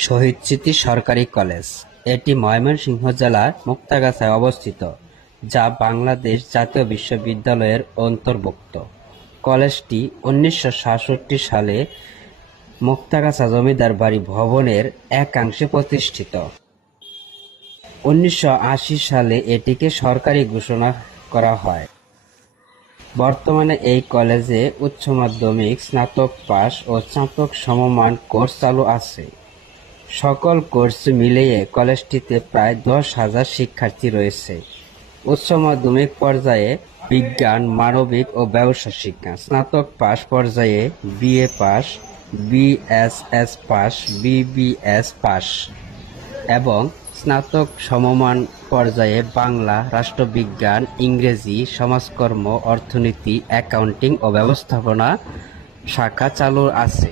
শহীদ স্মৃতি সরকারি কলেজ এটি ময়মনসিংহ জেলার মুক্তাগাছায় অবস্থিত, যা বাংলাদেশ জাতীয় বিশ্ববিদ্যালয়ের অন্তর্ভুক্ত। কলেজটি 1967 সালে মুক্তাগাছা জমিদার বাড়ি ভবনের একাংশে প্রতিষ্ঠিত। 1980 সালে এটিকে সরকারি ঘোষণা করা হয়। বর্তমানে এই কলেজে উচ্চ মাধ্যমিক, স্নাতক পাস ও স্নাতক সমমান কোর্স চালু আছে। সকল কোর্স মিলিয়ে কলেজটিতে প্রায় 10,000 শিক্ষার্থী রয়েছে। উচ্চ মাধ্যমিক পর্যায়ে বিজ্ঞান, মানবিক ও ব্যবসা শিক্ষা, স্নাতক পাস পর্যায়ে BA pass, BSS pass, BBS pass এবং স্নাতক সমমান পর্যায়ে বাংলা, রাষ্ট্রবিজ্ঞান, ইংরেজি, সমাজকর্ম, অর্থনীতি, অ্যাকাউন্টিং ও ব্যবস্থাপনা শাখা চালু আছে।